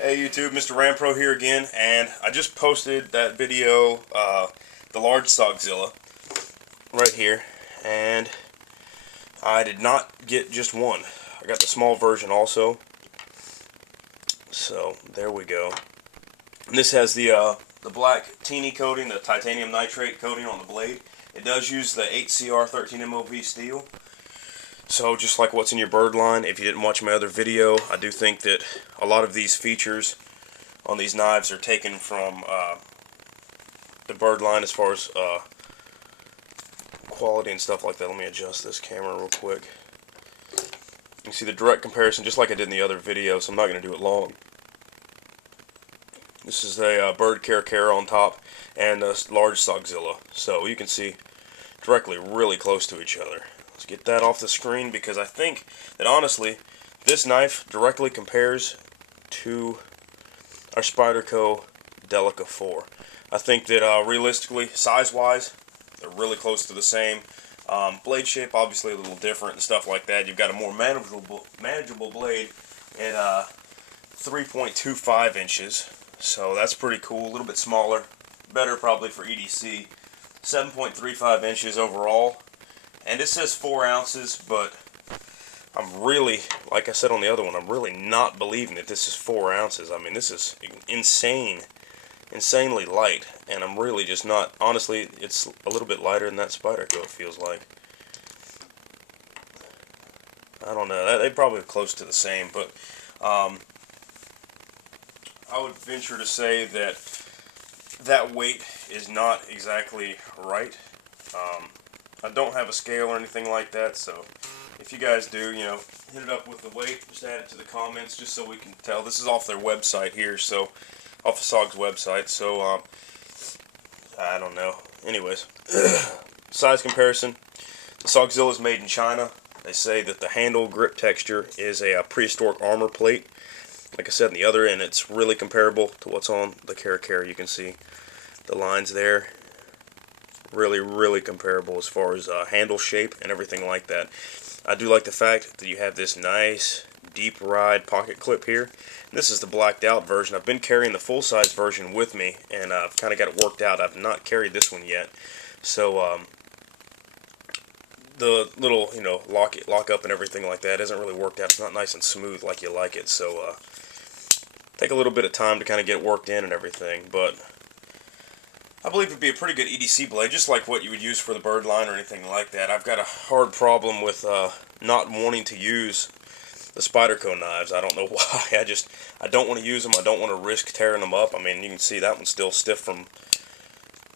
Hey YouTube, MrRampro here again, and I just posted that video, the large Sogzilla, right here, and I did not get just one. I got the small version also, so there we go. And this has the black teeny coating, the titanium nitrate coating on the blade. It does use the 8CR 13 MOV steel. So just like what's in your bird line, if you didn't watch my other video, I do think that a lot of these features on these knives are taken from the bird line as far as quality and stuff like that. Let me adjust this camera real quick. You can see the direct comparison just like I did in the other video, so I'm not going to do it long. This is a bird care on top and a large Sogzilla, so you can see directly really close to each other. Let's get that off the screen because I think that honestly this knife directly compares to our Spyderco Delica 4. I think that realistically, size-wise, they're really close to the same. Blade shape obviously a little different and stuff like that. You've got a more manageable blade at 3.25 inches, so that's pretty cool. A little bit smaller, better probably for EDC. 7.35 inches overall. And it says 4 ounces, but I'm really, like I said on the other one, I'm really not believing that this is 4 ounces. I mean, this is insanely light, and I'm really just not, honestly, it's a little bit lighter than that Spyderco, it feels like. I don't know, they're probably close to the same, but I would venture to say that that weight is not exactly right. I don't have a scale or anything like that, so if you guys do, you know, hit it up with the weight, just add it to the comments just so we can tell. This is off their website here, so off of SOG's website, so I don't know. Anyways, size comparison. The Sogzilla is made in China. They say that the handle grip texture is a prehistoric armor plate. Like I said, on the other end, it's really comparable to what's on the Cara. You can see the lines there. Really comparable as far as handle shape and everything like that. I do like the fact that you have this nice deep ride pocket clip here. This is the blacked out version. I've been carrying the full size version with me, and I've kind of got it worked out. I've not carried this one yet, so the little, you know, lock up and everything like that isn't really worked out. It's not nice and smooth like you like it, so take a little bit of time to kind of get it worked in and everything, but I believe it'd be a pretty good EDC blade, just like what you would use for the bird line or anything like that. I've got a hard problem with not wanting to use the Spyderco knives. I don't know why. I don't want to use them. I don't want to risk tearing them up. I mean, you can see that one's still stiff from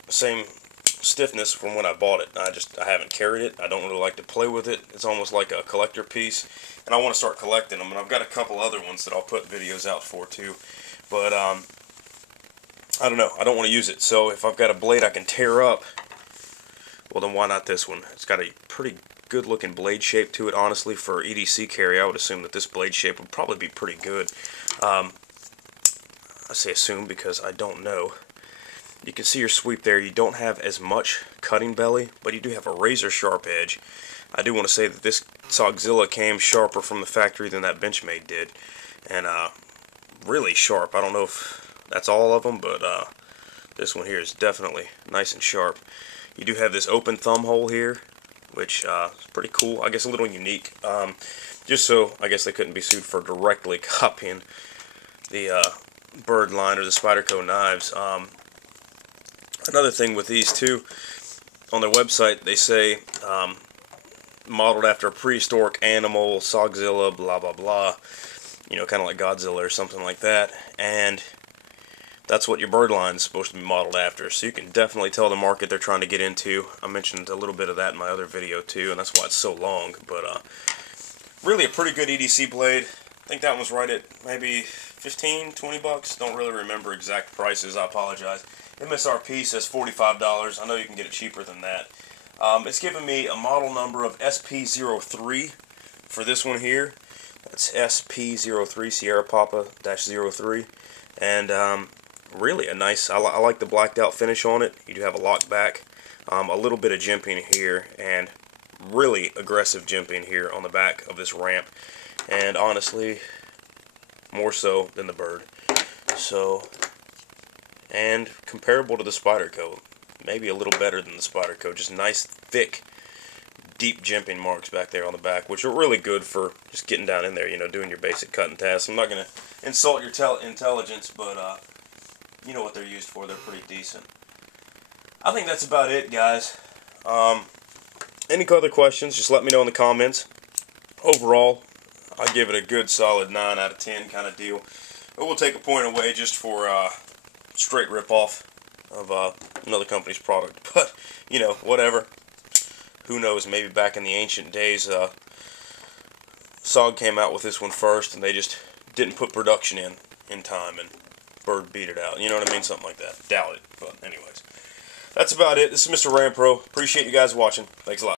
the same stiffness from when I bought it. I haven't carried it. I don't really like to play with it. It's almost like a collector piece, and I want to start collecting them. And I've got a couple other ones that I'll put videos out for too. But I don't know. I don't want to use it. So if I've got a blade I can tear up, well then why not this one? It's got a pretty good looking blade shape to it. Honestly, for EDC carry, I would assume that this blade shape would probably be pretty good. I say assume because I don't know. You can see your sweep there. You don't have as much cutting belly, but you do have a razor sharp edge. I do want to say that this Sogzilla came sharper from the factory than that Benchmade did, and really sharp. I don't know if that's all of them, but this one here is definitely nice and sharp. You do have this open thumb hole here, which is pretty cool. I guess a little unique. Just so I guess they couldn't be sued for directly copying the bird line or the Spyderco knives. Another thing with these too, on their website they say modeled after a prehistoric animal, Sogzilla, blah blah blah. You know, kind of like Godzilla or something like that, and that's what your bird line is supposed to be modeled after, so you can definitely tell the market they're trying to get into. I mentioned a little bit of that in my other video too, and that's why it's so long, but really a pretty good EDC blade. I think that one's right at maybe 15, 20 bucks. Don't really remember exact prices, I apologize. MSRP says $45. I know you can get it cheaper than that. It's giving me a model number of SP-03 for this one here. That's SP-03, Sierra Papa -03, and really a nice, I like the blacked out finish on it. You do have a lock back, a little bit of jimping here, and really aggressive jimping here on the back of this ramp, and honestly more so than the bird. So, and comparable to the Spyderco, maybe a little better than the Spyderco. Just nice, thick, deep jimping marks back there on the back, which are really good for just getting down in there, you know, doing your basic cutting tasks. I'm not going to insult your intelligence, but you know what they're used for. They're pretty decent. I think that's about it, guys. Any other questions, just let me know in the comments. Overall, I give it a good solid 9 out of 10 kind of deal. But we'll take a point away just for straight rip-off of another company's product. But, you know, whatever. Who knows, maybe back in the ancient days, SOG came out with this one first, and they just didn't put production in time, and Bird beat it out. You know what I mean? Something like that. Doubt it. But anyways, that's about it. This is MrRampro. Appreciate you guys watching. Thanks a lot.